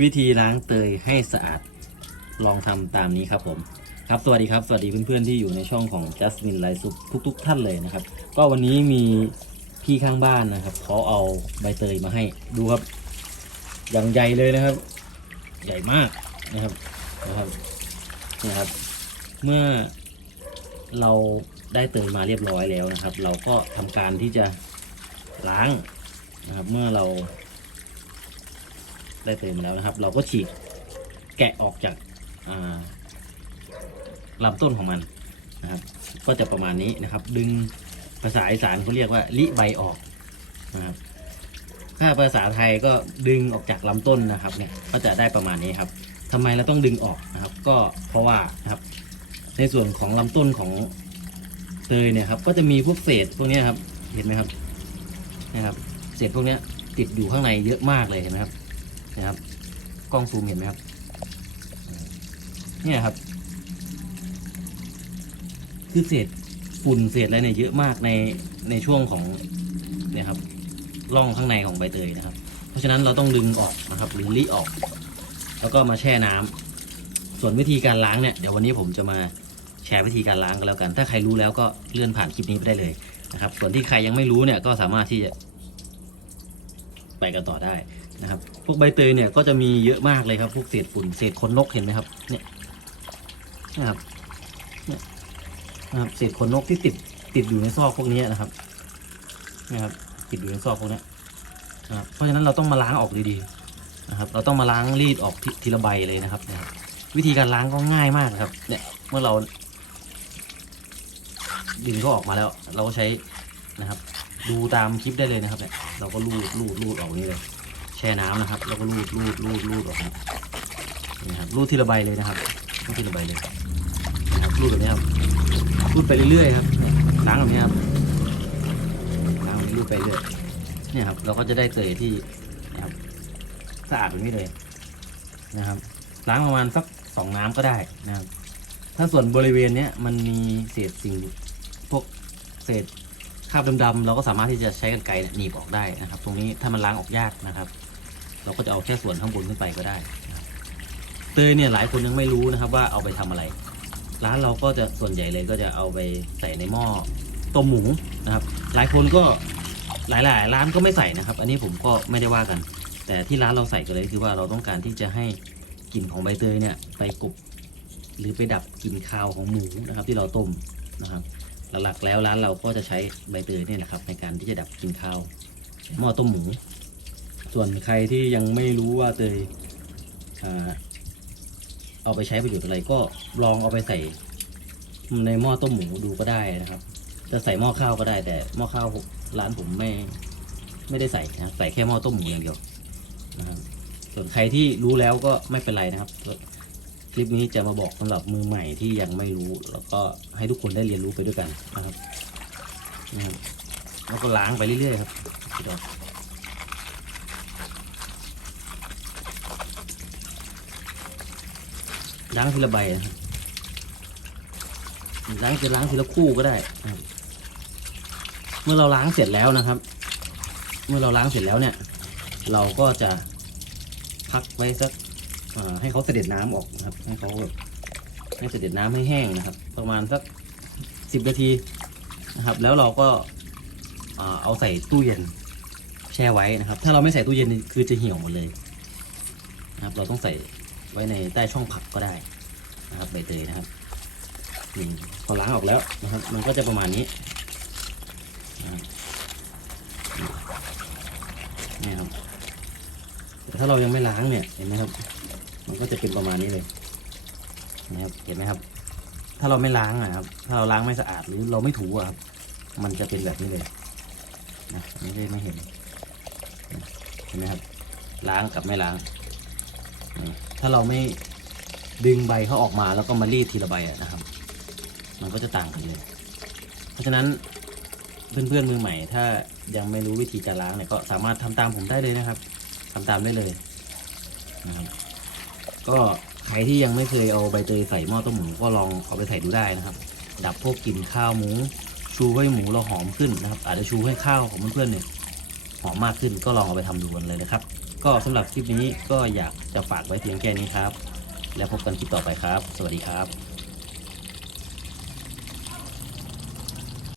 วิธีล้างเตยให้สะอาดลองทำตามนี้ครับผมครับสวัสดีครับสวัสดีเพื่อนๆที่อยู่ในช่องของ Jasmine ไลซุปทุก ๆ ท่านเลยนะครับ ก็วันนี้มีพี่ข้างบ้านนะครับเขาเอาใบเตยมาให้ดูครับ อย่างใหญ่เลยนะครับ ใหญ่มากนะครับนะครับนะครับ เมื่อเราได้เตยมาเรียบร้อยแล้วนะครับ เราก็ทำการที่จะล้างนะครับ เมื่อเรา ได้เตยมแล้วนะครับ เราก็ฉีกแกะออกจากาลำต้นของมันนะครับ ก็จะประมาณนี้นะครับ ดึงภาษาอีสานเขาเรียกว่าลิใบออกนะครับ ถ้าภาษาไทยก็ดึงออกจากลำต้นนะครับ เนี่ยก็จะได้ประมาณนี้ครับทำไมเราต้องดึงออกนะครับ ก็เพราะว่านะครับ ในส่วนของลำต้นของเตยเนี่ยครับ ก็จะมีพวกเศษพวกนี้ครับ เห็นไหมครับ นะครับ เศษพวกนี้ติดอยู่ข้างในเยอะมากเลยเห็นไหมครับ นะครับ กล้องซูมเห็นไหมครับ เนี่ยครับ คือเศษฝุ่นเศษอะไรเนี่ยเยอะมากในในช่วงของเนี่ยครับร่องข้างในของใบเตยนะครับ เพราะฉะนั้นเราต้องดึงออกนะครับหรือรีออก แล้วก็มาแช่น้ำส่วนวิธีการล้างเนี่ยเดี๋ยววันนี้ผมจะมาแชร์วิธีการล้างกันแล้วกัน ถ้าใครรู้แล้วก็เลื่อนผ่านคลิปนี้ไปได้เลยนะครับ ส่วนที่ใครยังไม่รู้เนี่ยก็สามารถที่จะไปกันต่อได้ นะครับ พวกใบเตยเนี่ยก็จะมีเยอะมากเลยครับ พวกเศษฝุ่นเศษขนนกเห็นไหมครับ เนี่ยนะครับเนี่ยนะครับ เศษขนนกที่ติดติดอยู่ในซอกพวกนี้นะครับนะครับ ติดอยู่ในซอกพวกนี้นะครับเพราะฉะนั้นเราต้องมาล้างออกดีๆนะครับ เราต้องมาล้างรีดออกทีละใบเลยนะครับนะครับ วิธีการล้างก็ง่ายมากครับ เนี่ย เมื่อเราดึงเขาออกมาแล้ว เราก็ใช้นะครับ ดูตามคลิปได้เลยนะครับเนี่ยเราก็รูดรูดรูดออกนี่เลย แช่น้ำนะครับ แล้วก็รูดรูดรูดรูดออกนะนี่ครับรูดทีละใบเลยนะครับรูดทีละใบเลยนะครับรูดแบบนี้ครับรูดไปเรื่อยๆครับล้างแบบนี้ครับล้างแบบนี้รูดไปเรื่อยเนี่ยครับ เราก็จะได้เตยที่นะครับสะอาดแบบนี้เลยนะครับล้างประมาณสักสองน้ำก็ได้นะครับ ถ้าส่วนบริเวณเนี้ยมันมีเศษสิ่งพวกเศษคราบดำๆเราก็สามารถที่จะใช้กันไกรเนี่หนีบออกได้นะครับ ตรงนี้ถ้ามันล้างออกยากนะครับ เราก็จะเอาแค่ส่วนข้างบนขึ้นไปก็ได้เตยเนี่ยหลายคนยังไม่รู้นะครับว่าเอาไปทำอะไร ร้านเราก็จะส่วนใหญ่เลยก็จะเอาไปใส่ในหม้อต้มหมูนะครับ หลายคนก็หลาย ๆ ร้านก็ไม่ใส่นะครับ อันนี้ผมก็ไม่ได้ว่ากัน แต่ที่ร้านเราใส่กันเลยคือว่าเราต้องการที่จะให้กลิ่นของใบเตยเนี่ยไปกบหรือไปดับกลิ่นคาวของหมูนะครับ ที่เราต้มนะครับหลักๆแล้วร้านเราก็จะใช้ใบเตยเนี่ยนะครับในการที่จะดับกลิ่นคาวหม้อต้มหมู ส่วนใครที่ยังไม่รู้ว่าเตยเอาไปใช้ประโยชน์อะไรก็ลองเอาไปใส่ในหม้อต้มหมูดูก็ได้นะครับ จะใส่หม้อข้าวก็ได้ แต่หม้อข้าวร้านผมไม่ไม่ได้ใส่นะใส่แค่หม้อต้มหมูอย่างเดียวนะครับส่วนใครที่รู้แล้วก็ไม่เป็นไรนะครับ คลิปนี้จะมาบอกสำหรับมือใหม่ที่ยังไม่รู้ แล้วก็ให้ทุกคนได้เรียนรู้ไปด้วยกันนะครับนะครับแล้วก็ล้างไปเรื่อยๆครับพี่ดอก ล้างทีละใบล้างจะล้างทีละคู่ก็ได้ เมื่อเราล้างเสร็จแล้วนะครับ เมื่อเราล้างเสร็จแล้วเนี่ย เราก็จะพักไว้สักให้เขาเสด็จน้ำออกนะครับ ให้เขาแบบให้เสด็จน้ำให้แห้งนะครับ ประมาณสักสิบนาทีนะครับ แล้วเราก็เอาใส่ตู้เย็นแช่ไว้นะครับ ถ้าเราไม่ใส่ตู้เย็นคือจะเหี่ยวหมดเลยนะครับ เราต้องใส่ ไว้ในใต้ช่องผักก็ได้นะครับใบเตยนะครับนี่พอล้างออกแล้วนะครับ มันก็จะประมาณนี้นะครับนี่ครับแต่ถ้าเรายังไม่ล้างเนี่ยเห็นไหมครับ มันก็จะเป็นประมาณนี้เลยนะครับเห็นไหมครับ ถ้าเราไม่ล้างอะครับ ถ้าเราล้างไม่สะอาดหรือเราไม่ถูอะครับ มันจะเป็นแบบนี้เลยนะไม่ได้ไม่เห็นเห็นไหมครับ ล้างกับไม่ล้าง ถ้าเราไม่ดึงใบเขาออกมาแล้วก็มารีดทีละใบะนะครับ มันก็จะต่างกันเลย เพราะฉะนั้นเพื่อนๆมือใหม่ ถ้ายังไม่รู้วิธีการล้างเนี่ยก็สามารถทำตามผมได้เลยนะครับทำตามได้เลยนะครับก็ใครที่ยังไม่เคยเอาใบเตยใส่หม้อต้มหมูก็ลองเอาไปใส่ดูได้นะครับ ดับพวกกลิ่นข้าวหมู ชูให้หมูเราหอมขึ้นนะครับ อาจจะชูให้ข้าวของเพื่อนๆเนี่ยหอมมากขึ้นก็ลองเอาไปทำดูกันเลยนะครับ ก็สำหรับคลิปนี้ก็อยากจะฝากไว้เพียงแค่นี้ครับ แล้วพบกันคลิปต่อไปครับ สวัสดีครับ